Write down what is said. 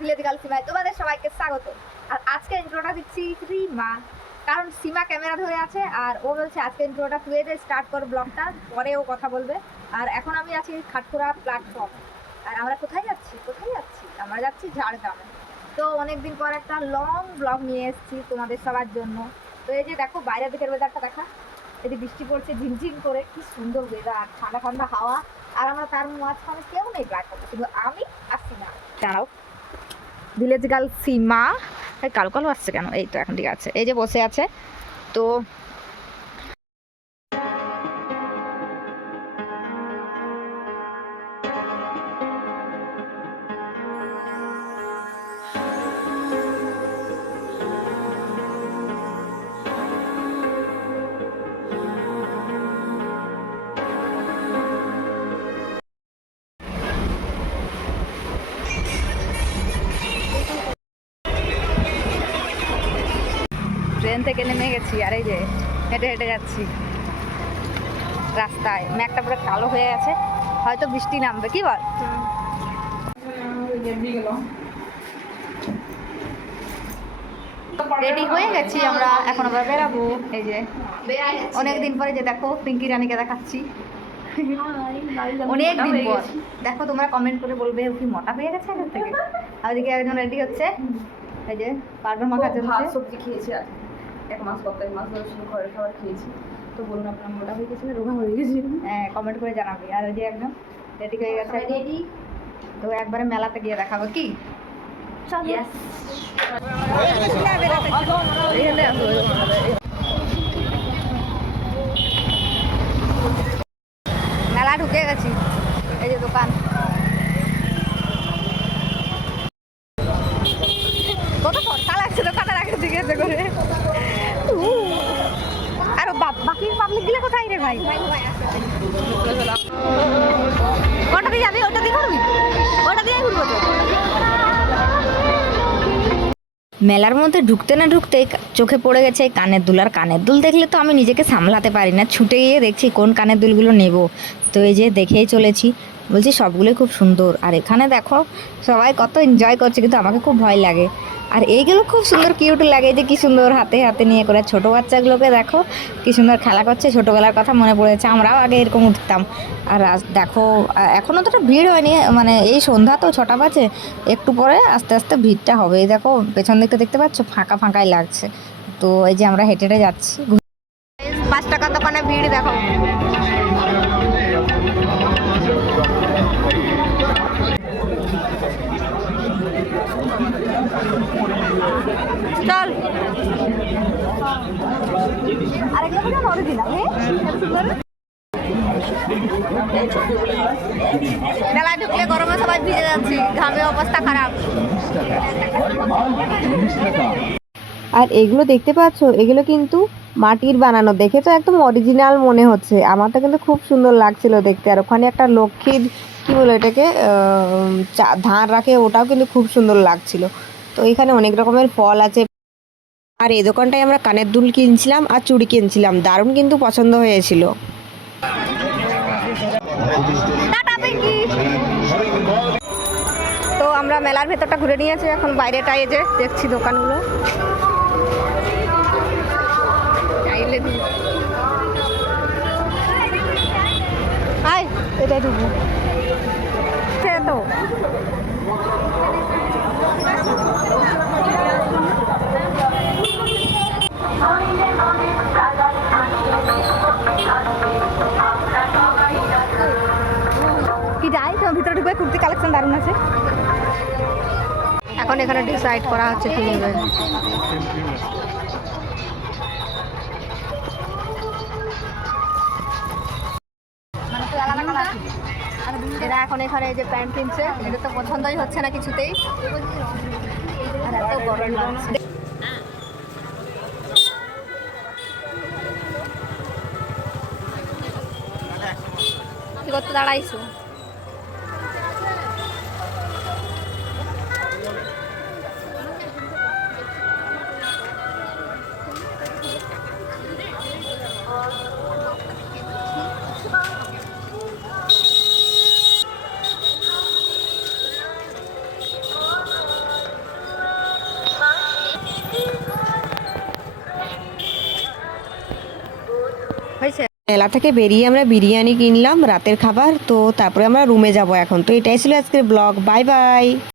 Village girl সীমায় তোমাদের সবাইকে স্বাগত। আর আজকে ইন্ট্রোটা দিচ্ছি রিমা, কারণ সীমা ক্যামেরা ধরে আছে আর ও বলছে আজকে ইন্ট্রোটা তুই যে স্টার্ট কর ব্লগটা, পরে ও কথা বলবে। আর এখন আমি আছি খাটখোড়া প্ল্যাটফর্ম। আর আমরা কোথায় যাচ্ছি আমরা যাচ্ছি ঝাড়গ্রামে। তো অনেকদিন পর একটা লং ব্লগ নিয়ে এসেছি তোমাদের সবার জন্য। তো এই যে দেখো বাইরের দিকের ওয়েদারটা দেখা, এই যে বৃষ্টি পড়ছে ঝিমঝিম করে, কি সুন্দর ওয়েদার, ঠান্ডা ঠান্ডা হাওয়া। আর আমরা তার মাঝখানে কেউ নেই প্ল্যাটফর্মে, শুধু আমি আসছি না। দাঁড়াও, ভিলেজ গার্ল সীমা কালো কালো আসছে কেন? এই তো এখন ঠিক আছে, এই যে বসে আছে। তো ট্রেন থেকে নেমে গেছি, আর এই যে হেঁটে হেঁটে যাচ্ছি রাস্তায়। মেঘটা পুরো কালো হয়ে গেছে, হয়তো বৃষ্টি নামবে, কি বল? রেডি হয়ে গেছি আমরা, এখন আবার বেরাবো। এই যে অনেকদিন পরে যে দেখো পিঙ্কি রানীকে দেখাচ্ছি, অনেক দিন পর। দেখো তোমরা কমেন্ট করে বলবে কি মোটা হয়ে গেছে আগের থেকে। আর ওদিকে একজন রেডি হচ্ছে, এই যে পাউডার মাখা চলছে। সবজি খেয়েছি আর 1 মাস পর 1 মাস ধরে শুধু ঘরের খাবার খেয়েছি, তো বলুন আপনার মোটা হয়ে গেছে না রোগা হয়ে গেছে? হ্যাঁ, কমেন্ট করে জানাবি। আর ওই যে একদম রেডি হয়ে গেছে, রেডি। তো একবারে মেলাতে গিয়ে দেখাবো কি। মেলা ঢুকে গেছি, এই যে দোকান। কত খরচা লাগছে দোকানের আগে জিজ্ঞেস করে। আর বাকি পাবলিক গুলো কোথায় রে ভাই? কোনটা দিয়ে যাবি? ওটা দিয়ে করবি? ওটা দিয়ে ঘুরবো তো। মেলার মধ্যে ঢুকতে না ঢুকতেই চোখে পড়ে গেছে এই কানের দুল। আর কানের দুল দেখলে তো আমি নিজেকে সামলাতে পারি না, ছুটে গিয়ে দেখছি কোন কানের দুলগুলো নেব। তো এই যে দেখেই চলেছি, বলছি সবগুলোই খুব সুন্দর। আর এখানে দেখো সবাই কত এনজয় করছে, কিন্তু আমাকে খুব ভয় লাগে। আর এইগুলো খুব সুন্দর কিউট লাগে, যে কি সুন্দর হাতে হাতে নিয়ে করে। ছোটো বাচ্চাগুলোকে দেখো কি সুন্দর খেলা করছে, ছোটোবেলার কথা মনে পড়েছে, আমরাও আগে এরকম উঠতাম। আর দেখো এখনও তো ভিড় হয়নি, মানে এই সন্ধ্যা তো 6টা বাজে, একটু পরে আস্তে আস্তে ভিড়টা হবে। এই দেখো পেছন দিকটা দেখতে পাচ্ছ, ফাঁকা ফাঁকাই লাগছে। তো এই যে আমরা হেঁটে হেঁটে যাচ্ছি। 5 টাকার দোকানে ভিড় দেখো। চল আরেকটা অরিজিনাল মেলায় ঢুকলে গরমে সবাই ভিজে যাচ্ছি, ঘামে অবস্থা খারাপ। আর এগুলো দেখতে পাচ্ছ, এগুলো কিন্তু মাটির বানানো, দেখেছো একদম অরিজিনাল মনে হচ্ছে। আমার তো কিন্তু খুব সুন্দর লাগছিল দেখতে। আর ওখানে একটা লক্ষ্মীর কি বলে এটাকে ধান রাখে, ওটাও কিন্তু খুব সুন্দর লাগছিল। তো এখানে অনেক রকমের ফল আছে। আর এই দোকানটায় আমরা কানের দুল কিনছিলাম আর চুড়ি কিনছিলাম, দারুণ কিন্তু পছন্দ হয়েছিল। তো আমরা মেলার ভেতরটা ঘুরে নিয়েছি, এখন বাইরেটায় যে দেখছি দোকানগুলো। আয় এটাই ঢুকবো তো। কি যাই তো ভিতরে ঢুকে, কুর্তি কালেকশন দারুণ আছে। এখন এখানে ডিসাইড করা হচ্ছে কি নেবে। এরা এখন এখানে এই যে প্যান্ট কিনছে, এটা তো পছন্দই হচ্ছে না কিছুতেই। আর এত গরম লাগছে। কি করতে দাঁড়াইছো? হয়েছে। মেলা থেকে বেরিয়ে আমরা বিরিয়ানি কিনলাম রাতের খাবার, তো তারপরে আমরা রুমে যাব এখন। তো এটাই ছিল আজকের ব্লগ। Bye bye.